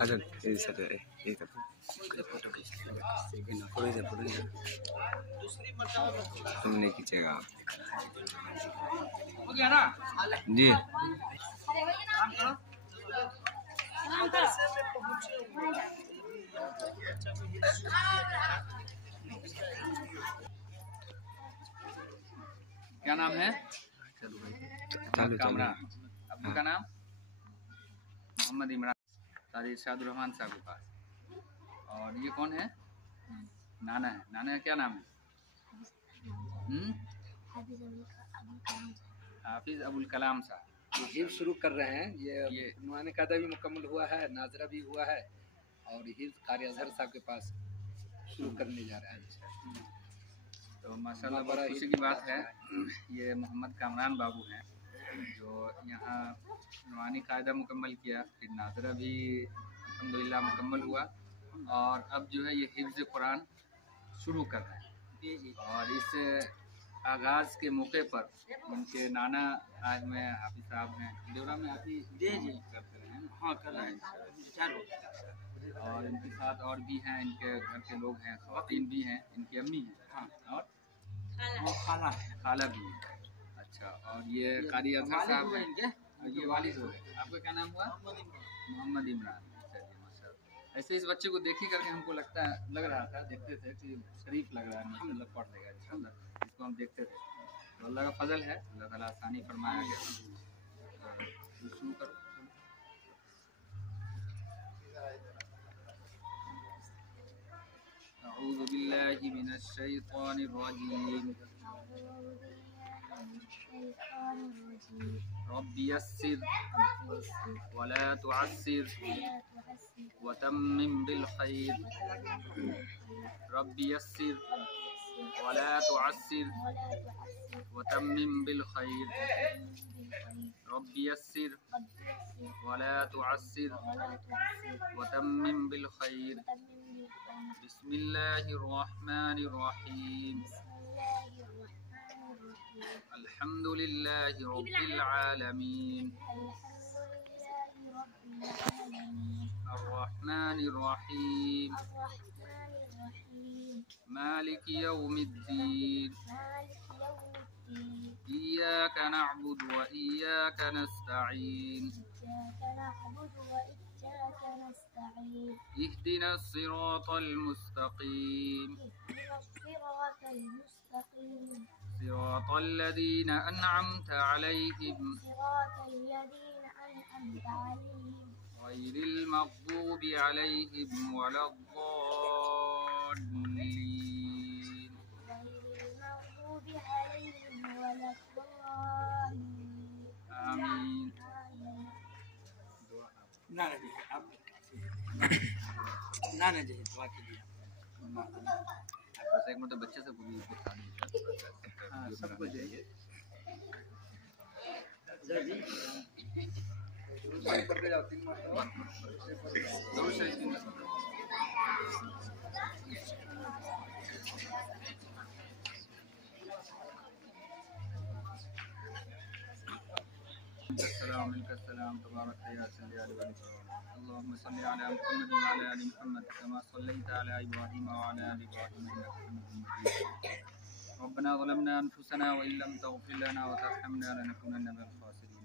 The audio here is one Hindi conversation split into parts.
अच्छा सर एक फोटो तुमने खींचेगा जी। क्या नाम है? कामरान। अब्बू का नाम मोहम्मद इमरान सारी इरशादुर रहमान साहब के पास। और ये कौन है? नाना है। नाना का क्या नाम है? हाफिज अबुल कलाम साहब। हिफ्ज़ शुरू कर रहे हैं। ये नुरानी कायदा भी मुकम्मल हुआ है, नाजरा भी हुआ है और हिफ्ज़ कारी अज़हर साहब के पास शुरू करने जा रहे हैं। तो माशाल्लाह बड़ा खुशी की बात है। ये मोहम्मद कामरान बाबू हैं जो यहाँ नुरानी कायदा मुकम्मल किया, फिर नाजरा भी अल्हम्दुलिल्लाह मुकम्मल हुआ और अब जो है ये हिफ्ज़ कुरान शुरू कर रहे हैं। और इस आगाज़ के मौके पर उनके नाना आज में हाफिज साहब हैं देवरा में आप ही करते रहे हैं। हाँ कर रहे हैं। और इनके साथ और भी हैं, इनके घर के लोग हैं, ख़वातीन भी हैं, इनकी अम्मी हैं। हाँ और खाला भी है। अच्छा और ये कारी अज़हर साहब हैं और ये वालिद हो गए। आपका क्या नाम हुआ? मोहम्मद इमरान। चलिए माशाल्लाह। ऐसे इस बच्चे को देखी करके हमको लग रहा था, देखते थे कि शरीफ लग रहा है, माशाल्लाह पढ़ लेगा इंशाल्लाह। इसको हम देखते थे तो अल्लाह का फजल है, अल्लाह ताला आसानी फरमाया गया। तो शुरू करो। अऊज़ु बिल्लाहि मिनश शैतानिर रजीम। रब्बि यस्सिर वला तुअस्सिर वतम्मिम बिल खैर। रब्बि यस्सिर वला तुअस्सिर वतम्मिम बिल खैर। रब्बि यस्सिर वला तुअस्सिर वतम्मिम बिल खैर। बिस्मिल्लाहिर रहमानिर रहीम। अल्हम्दुलिल्लाहि रब्बिल आलमीन। अर्रहमानिर रहीम। मालिकि यौमिद्दीन। इय्याका नअबुदु व इय्याका नस्तईन। इहदिना सिरातल मुस्तकीम। सिरातल लज़ीना अनअमता अलैहिम गैरिल मग़दूबि अलैहिम वलद्दाल्लीन। आमीन। नाना जी दुआ कीजिए। बस एक मिनट बच्चे से बोलिए। हाँ सबको जाइए। सलाम तबारक या सल्ली अलैहि अल्लाहुम्मा सल्ली अला मुहम्मद व अला आलि मुहम्मद कमा सल्लैता अला इब्राहीम व अला आलि इब्राहीम इन्नका हमीदुम मजीद। रब्बना ज़लमना अनफुसना व इल्लम तग़फिर लना व तर्हमना लनकुनन्ना मिनल ख़ासिरीन।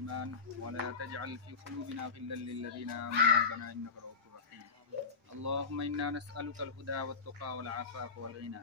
ईमान व ला तजअल फ़ी क़ुलूबिना ग़िल्लन लिल्लज़ीना आमनू रब्बना इन्नका रऊफ़ुर रहीम। अल्लाहुम्मा इन्ना नस्अलुका अल-हुदा वत-तुक़ा वल-अफ़ाफ़ वल-ग़िना।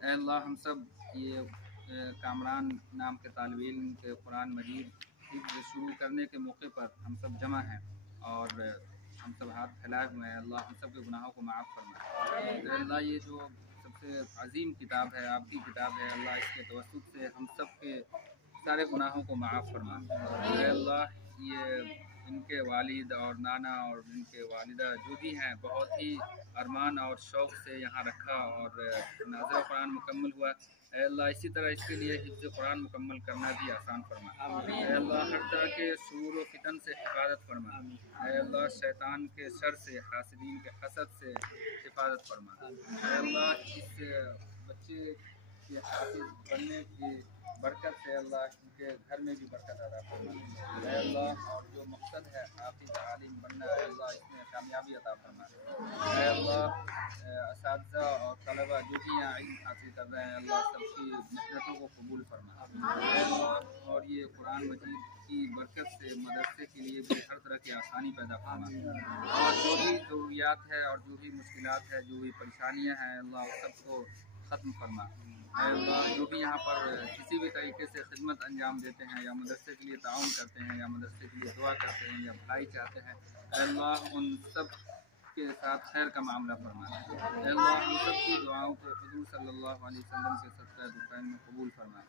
ऐ अल्लाह हम सब ये कामरान नाम के तालिब इल्म के कुरान मजीद शुरू करने के मौके पर हम सब जमा हैं और हम सब हाथ फैलाए हुए हैं। अल्लाह हम सब के गुनाहों को माफ़ फरमाए। अल्लाह ये जो सबसे अजीम किताब है, आपकी किताब है, अल्लाह इसके तवस्सुत से हम सब के सारे गुनाहों को माफ़ फरमाए। अल्लाह ये इनके वालिद और नाना और इनके वालिदा जो भी हैं बहुत ही अरमान और शौक़ से यहाँ रखा और नाज़रा कुरान मुकम्मल हुआ। ऐ अल्लाह इसी तरह इसके लिए हिफ्ज़ कुरान मुकम्मल करना भी आसान फरमा। ऐ अल्लाह हर तरह के शरूर व फितन से हिफाजत फरमा। ऐ अल्लाह शैतान के शर से, हासिदीन के हसद से हिफाजत फरमा। ऐ अल्लाह इस बच्चे के हाफिज़ बनने की बरकत से अल्लाह इनके घर में भी बरकत अता फरमा। ऐ अल्लाह और जो मकसद है हाफिज़ आलिम बनना, ऐ अल्लाह इसमें कामयाबी अता फरमा। ऐ अल्लाह असातिज़ा और तलबा जो भी यहाँ इल्म हासिल कर रहे हैं अल्लाह सबकी मेहनतों को कबूल फरमा। ऐ अल्लाह और ये कुरान मजीद की बरकत से मदरसे के लिए भी हर तरह की आसानी पैदा फरमा और जो भी ज़रूरियात है और जो भी मुश्किलात है, जो भी परेशानियाँ हैं अल्लाह सबको ख़त्म फरमा। ऐ अल्लाह जो भी यहाँ पर किसी भी तरीके से खिदमत अंजाम देते हैं या मदरसे के लिए ताउन करते हैं या मदरसे के लिए दुआ करते हैं या भलाई चाहते हैं, ऐ अल्लाह उन सब के साथ खैर का मामला फरमा। ऐ अल्लाह हम सब की दुआओं को हुज़ूर सल्लल्लाहु अलैहि वसल्लम के सदक़े दुआएं में कबूल फरमा।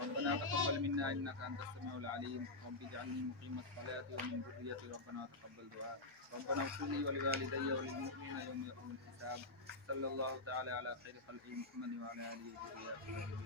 रब्बना तक़ब्बल मिन्ना इन्नका अंतस समीउल अलीम रब्बि इजअलनी मुक़ीमस सलाति व मिन ज़ुर्रिय्यति रब्बना तक़ब्बल दुआ रब्बना इग़फ़िर ली व लिवालिदैया व लिल मुमिनीना यौम यक़ूमुल हिसाब सल्लल्लाहु तआला अला खैरि ख़ल्क़िही मुहम्मद व अला आलिहि व सहबिही।